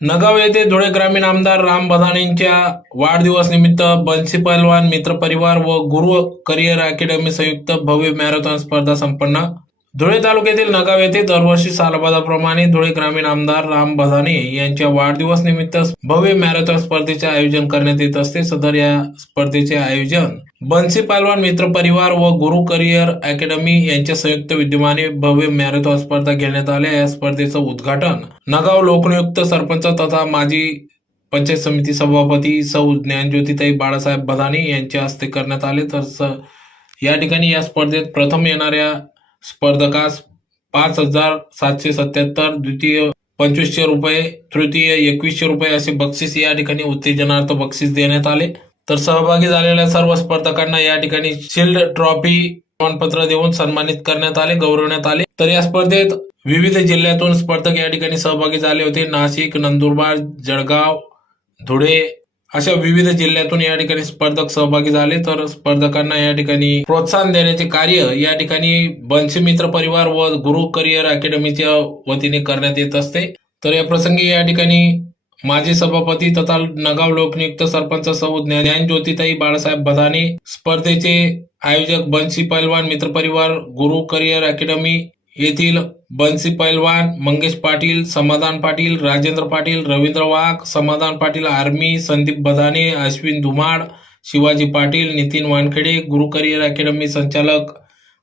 नगाव येथे धुळे ग्रामीण आमदार राम बदाणेंच्या वाढदिवस निमित्त बन्सी पहलवान मित्र परिवार व गुरु करिअर अकॅडमी संयुक्त भव्य मॅरेथॉन स्पर्धा संपन्न. धुळे तालुक्यातील नगाव येथे दरवर्षी सालबादाप्रमाणे धुळे ग्रामीण आमदार राम बदाणे यांच्या वाढदिवस निमित्त भव्य मॅरेथॉन स्पर्धेचे आयोजन करण्यात येत असते. सदर या स्पर्धेचे आयोजन बन्सी पालवान मित्र परिवार व गुरु करिअर अकॅडमी यांच्या संयुक्त विद्यमाने भव्य मॅरेथॉन स्पर्धा घेण्यात आल्या. या स्पर्धेचं उद्घाटन नगाव लोकनियुक्त सरपंच तथा माजी पंचायत समिती सभापती सौ ज्ञानज्योतिताई बाळासाहेब बदानी यांच्या हस्ते करण्यात आले. तर या ठिकाणी या स्पर्धेत प्रथम येणाऱ्या स्पर्धकास पाच हजार सातशे सत्याहत्तर द्वितीय पंचवीसशे रुपये तृतीय एकवीसशे रुपये असे बक्षीस या ठिकाणी उत्तेजनार्थ बक्षीस देण्यात आले. तर सहभागी झालेल्या सर्व स्पर्धकांना या ठिकाणी शिल्ड ट्रॉफी प्रमाणपत्र देऊन सन्मानित करण्यात आले गौरवण्यात आले. तर या स्पर्धेत विविध जिल्ह्यातून स्पर्धक या ठिकाणी सहभागी झाले होते. नाशिक नंदुरबार जळगाव धुळे अशा विविध जिल्ह्यातून या ठिकाणी स्पर्धक सहभागी झाले. तर स्पर्धकांना या ठिकाणी प्रोत्साहन देण्याचे कार्य या ठिकाणी बन्सी मित्र परिवार व गुरु करिअर अकॅडमीच्या वतीने करण्यात येत असते. तर या प्रसंगी या ठिकाणी माजी सभापती तथा नगाव लोकनियुक्त सरपंच सौ ज्ञान ज्योतिताई बाळासाहेब बधाने स्पर्धेचे आयोजक बन्सी पैलवान मित्रपरिवार गुरु करिअर अकॅडमी येथील बन्सी पैलवान मंगेश पाटील समाधान पाटील राजेंद्र पाटील रवींद्र वाघ समाधान पाटील आर्मी संदीप बधाने अश्विन धुमाड शिवाजी पाटील नितीन वानखेडे गुरु करिअर अकॅडमी संचालक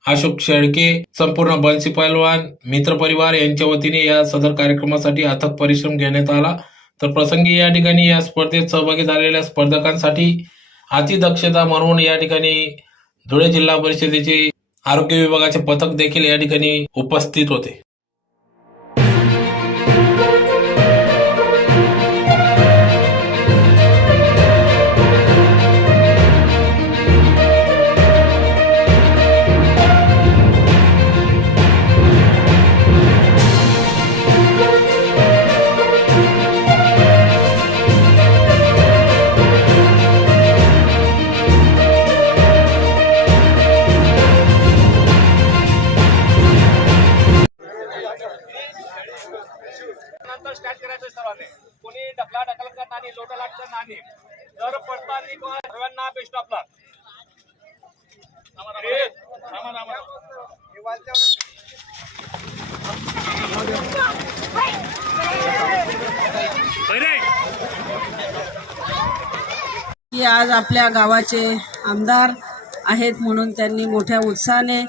अशोक शेळके संपूर्ण बन्सी पैलवान मित्रपरिवार यांच्या वतीने या सदर कार्यक्रमासाठी अथक परिश्रम घेण्यात आला. तर प्रसंगी या ठिकाणी या स्पर्धेत सहभागी झालेल्या स्पर्धकांसाठी अतिदक्षता म्हणून या ठिकाणी धुळे जिल्हा परिषदेचे आरोग्य विभागाचे पथक देखील या ठिकाणी उपस्थित होते. नंतर स्टार्ट करायचं सर्वांनी. कोणी ढकला ढकल करत नाही लोटा लाट करत नाही. जर पडताना किंवा सर्वांना बेस्ट आपला की आज आपल्या गावाचे आमदार आहेत म्हणून त्यांनी मोठ्या उत्साहाने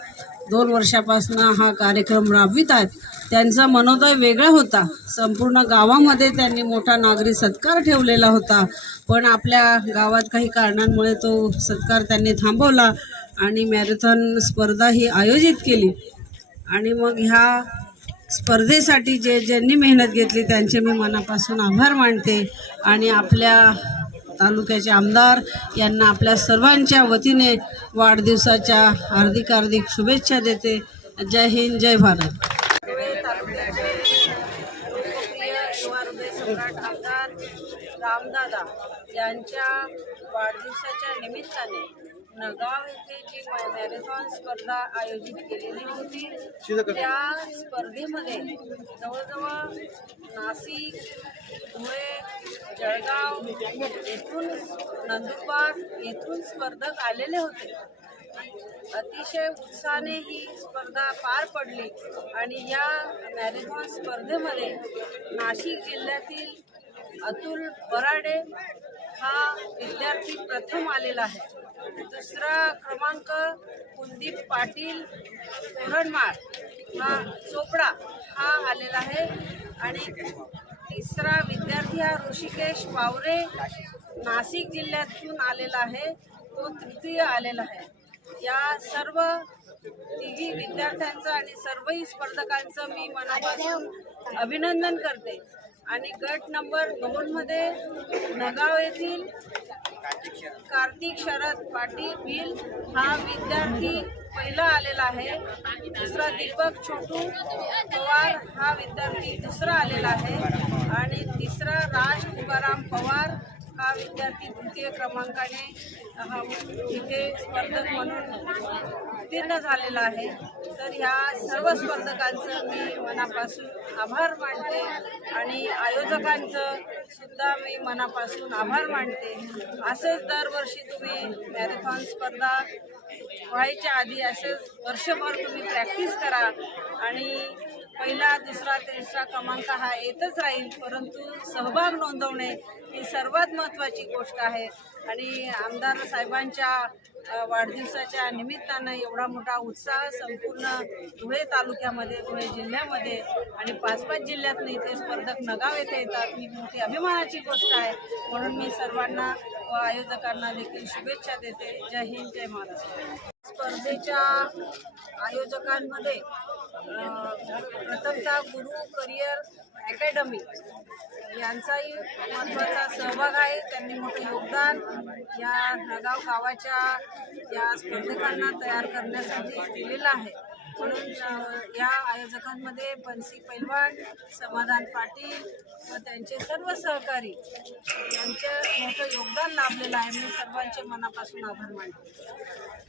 दोन वर्षापासून हा कार्यक्रम राबवित आहेत. त्यांचा मनोदय वेगळा होता. संपूर्ण गावामध्ये त्यांनी मोठा नागरी सत्कार ठेवलेला होता. पण आपल्या गावात काही कारणांमुळे तो सत्कार त्यांनी थांबवला आणि मॅरेथॉन स्पर्धा ही आयोजित केली. आणि मग ह्या स्पर्धेसाठी जे ज्यांनी मेहनत घेतली त्यांचे मी मनापासून आभार मानते. आणि आपल्या तालुक्याचे आमदार यांना आपल्या सर्वांच्या वतीने वाढदिवसाच्या हार्दिक हार्दिक शुभेच्छा देते. जय हिंद जय भारत. सम्राट आमदार रामदादा यांच्या वाढदिवसाच्या निमित्ताने नगाव येथे जी मॅरेथॉन स्पर्धा आयोजित केलेली होती त्या स्पर्धेमध्ये जवळजवळ नाशिक धुळे जळगाव येथून नंदुरबार येथून स्पर्धक आलेले होते. अतिशय उत्साहाने ही स्पर्धा पार पडली आणि या मॅरेथॉन स्पर्धेमध्ये नाशिक जिल्ह्यातील अतुल बराडे हा विद्यार्थी प्रथम आलेला आहे. दुसरा क्रमांक कुलदीप पाटील तोरणमाळ हा चोपडा हा आलेला आहे. आणि तिसरा विद्यार्थी हा ऋषिकेश पावरे नाशिक जिल्ह्यातून आलेला आहे. तो तृतीय आलेला आहे. या सर्व तिघी विद्यार्थ्यांचं आणि सर्वही स्पर्धकांचं मी मनापासून अभिनंदन करते. आणि गट नंबर दोनमध्ये नगाव येथील कार्तिक शरद पाटील बिल हा विद्यार्थी पहिला आलेला आहे. दुसरा दीपक छोटू पवार हा विद्यार्थी दुसरा आलेला आहे. आणि तिसरा राज तुकाराम पवार हा विद्यार्थी तृतीय क्रमांकाने हा इथे स्पर्धक म्हणून उत्तीर्ण झालेला आहे. तर ह्या सर्व स्पर्धकांचं मी मनापासून आभार मानते आणि आयोजकांचं सुद्धा मी मनापासून आभार मानते. असंच दरवर्षी तुम्ही मॅरेथॉन स्पर्धा व्हायच्या आधी असंच वर्षभर तुम्ही प्रॅक्टिस करा आणि दुसरा तिसरा क्रमांक हा येतच राहील परंतु सहभाग नोंदवणे ही सर्वात महत्त्वाची गोष्ट आहे. आणि आमदार साहेबांच्या वाढदिवसाच्या निमित्तानं एवढा मोठा उत्साह संपूर्ण धुळे तालुक्यामध्ये धुळे जिल्ह्यामध्ये आणि पाच पाच जिल्ह्यातून इथे स्पर्धक नगाव येथे येतात ही मोठी अभिमानाची गोष्ट आहे. म्हणून मी सर्वांना व आयोजकांना देखील शुभेच्छा देते. जय हिंद जय महाराष्ट्र. स्पर्धेच्या आयोजकांमध्ये प्रथमतः गुरु करिअर अकॅडमी यांचाही महत्त्वाचा सहभाग आहे. त्यांनी मोठं योगदान या नगाव गावाच्या या स्पर्धकांना तयार करण्यासाठी दिलेलं आहे. म्हणून या आयोजकांमध्ये बन्सी पैलवान समाधान पाटील व त्यांचे सर्व सहकारी यांचे मोठं योगदान लाभलेलं आहे. मी सर्वांचे मनापासून आभार मानते.